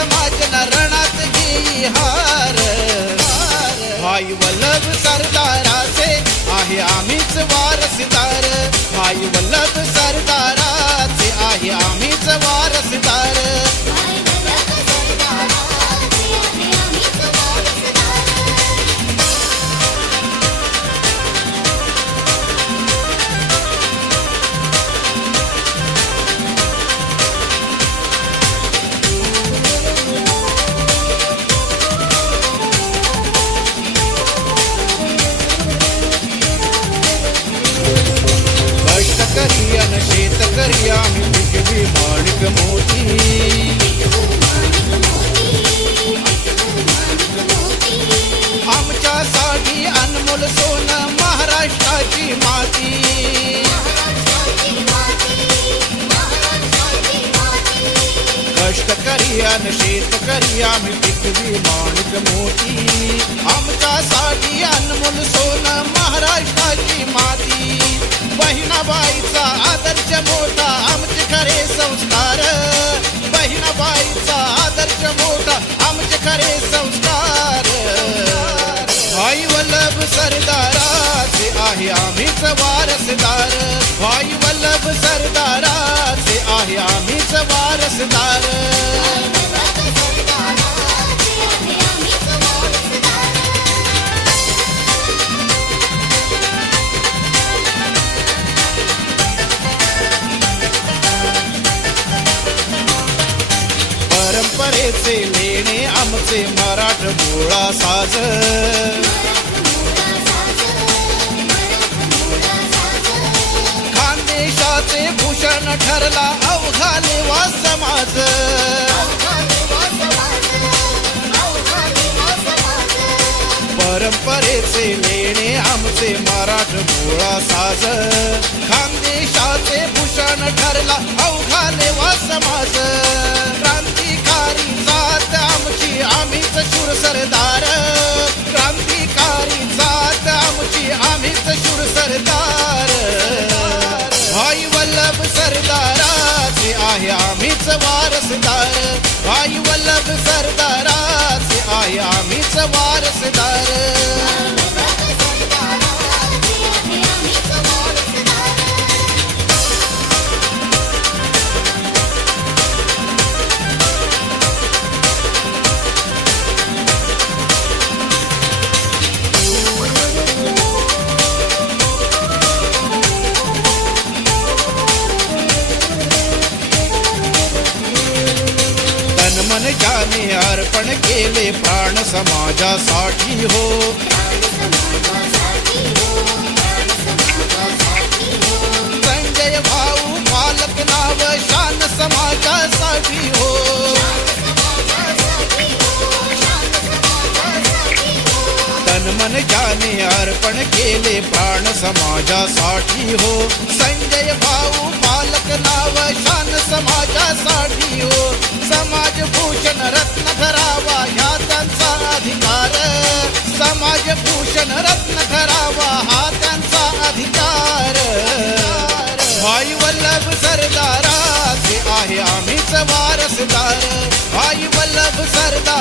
समाज रणात घेई हार। भाई वल्लभ सरदाराचे आहे आम्हीच वारसदार। भाई वल्लभ सरदाराचे आहे आम्हीच वारसदार। कष्टकरी अन शेतकरी आम्ही पिकवी माणिक मोती। आमच्यासाठी अनमोल सोनं महाराष्ट्राची माती। कष्टकरी अन शेतकरी आम्ही पिकवी माणिक मोती। आमच्यासाठी अनमोल सोनं महाराष्ट्राची माती। बहिणाबाईचा आदर्श मोठा आमचे खरे संस्कार। बहिणाबाईचा आदर्श मोठा आमचे खरे संस्कार। भाई वल्लभ सरदाराचे आहे आम्हीच वारसदार। भाई वल्लभ सरदाराचे आहे आम्हीच वारसदार। परंपरेचे लेणे आमचे मराठमोळा साज। खानदेशाचे भूषण ठरला अवघा लेवा समाज। परंपरेचे लेणे आमचे मराठमोळा साज। खानदेशाचे भूषण ठरला अवघा लेवा समाज। क्रांतिकारी जात आमची आम्हीच शूर सरदार। क्रांतिकारी जात आमची आम्हीच शूर सरदार। भाई वल्लभ सरदाराचे आहे आम्हीच वारसदार। भाई वल्लभ सरदाराचे आहे आम्हीच वारसदार। मन जाने अर्पण केले प्राण समाजासाठी हो। संजय भाऊ पालक नाव शान समाजासाठी हो। तन मन जाने अर्पण केले प्राण समाजासाठी हो। संजय भाऊ पालक नाव शान समाजासाठी हो। समाज भूषण रत्न ठरावा हा त्यांचा अधिकार। समाज भूषण रत्न ठरावा हा त्यांचा अधिकार। भाई वल्लभ सरदाराचे आहे आम्हीच वारसदार। भाई वल्लभ सरदार